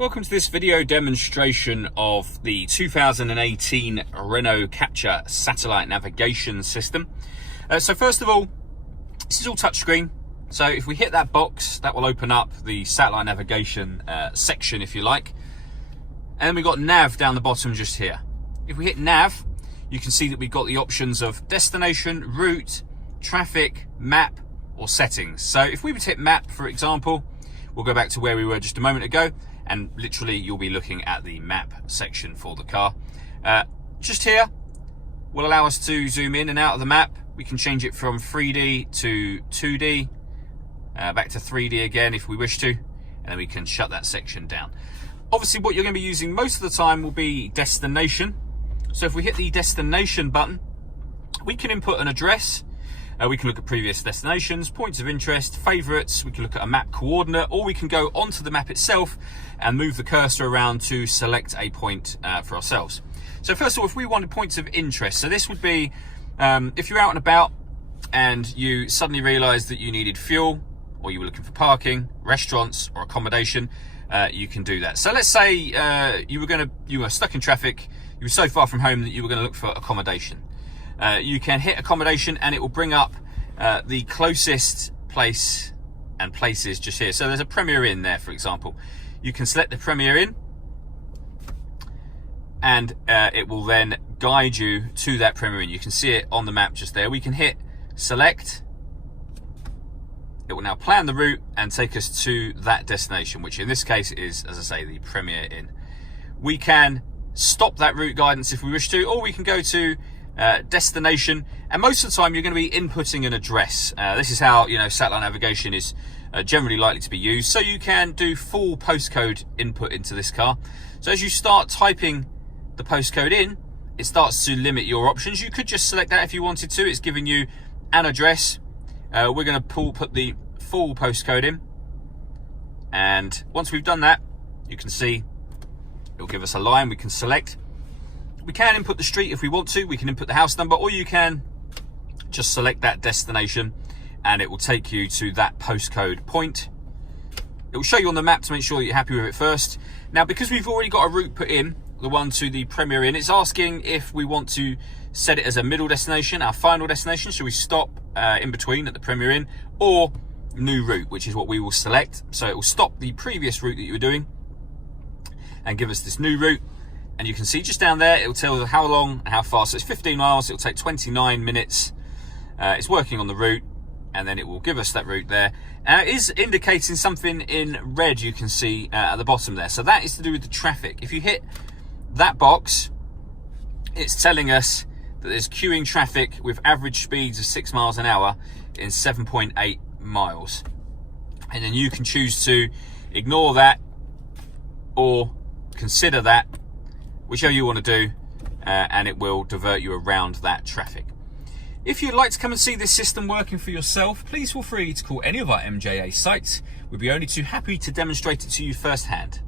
Welcome to this video demonstration of the 2018 Renault Capture satellite navigation system. So first of all, this is all touchscreen. So if we hit that box, that will open up the satellite navigation section, if you like. And then we've got nav down the bottom just here. If we hit nav, you can see that we've got the options of destination, route, traffic, map, or settings. So if we would hit map, for example, we'll go back to where we were just a moment ago, and literally you'll be looking at the map section for the car. Just here will allow us to zoom in and out of the map. We can change it from 3D to 2D, back to 3D again if we wish to, and then we can shut that section down. Obviously what you're going to be using most of the time will be destination. So if we hit the destination button, we can input an address. We can look at previous destinations, points of interest, favourites. We can look at a map coordinate, or we can go onto the map itself and move the cursor around to select a point for ourselves. So first of all, if we wanted points of interest, so this would be if you're out and about and you suddenly realised that you needed fuel, or you were looking for parking, restaurants, or accommodation, you can do that. So let's say you were stuck in traffic, you were so far from home that you were going to look for accommodation. You can hit accommodation and it will bring up the closest place and places just here. So there's a Premier Inn there, for example. You can select the Premier Inn and it will then guide you to that Premier Inn. You can see it on the map just there. We can hit select. It will now plan the route and take us to that destination, which in this case is, as I say, the Premier Inn. We can stop that route guidance if we wish to, or we can go to destination, and most of the time you're going to be inputting an address. This is how satellite navigation is generally likely to be used. So you can do full postcode input into this car. So as you start typing the postcode in, it starts to limit your options. You could just select that if you wanted to. It's giving you an address. We're going to put the full postcode in, and once we've done that, you can see it'll give us a line. We can select. We can input the street if we want to. We can input the house number, or you can just select that destination and it will take you to that postcode point. It will show you on the map to make sure that you're happy with it first. Now, because we've already got a route put in, the one to the Premier Inn, it's asking if we want to set it as a middle destination, our final destination. So we stop in between at the Premier Inn, or new route, which is what we will select. So it will stop the previous route that you were doing and give us this new route. And you can see just down there, it will tell you how long and how far. So it's 15 miles, it will take 29 minutes. It's working on the route, and then it will give us that route there. It is indicating something in red, you can see at the bottom there. So that is to do with the traffic. If you hit that box, it's telling us that there's queuing traffic with average speeds of 6 miles an hour in 7.8 miles. And then you can choose to ignore that or consider that, whichever you want to do, and it will divert you around that traffic. If you'd like to come and see this system working for yourself, please feel free to call any of our MJA sites. We'd be only too happy to demonstrate it to you firsthand.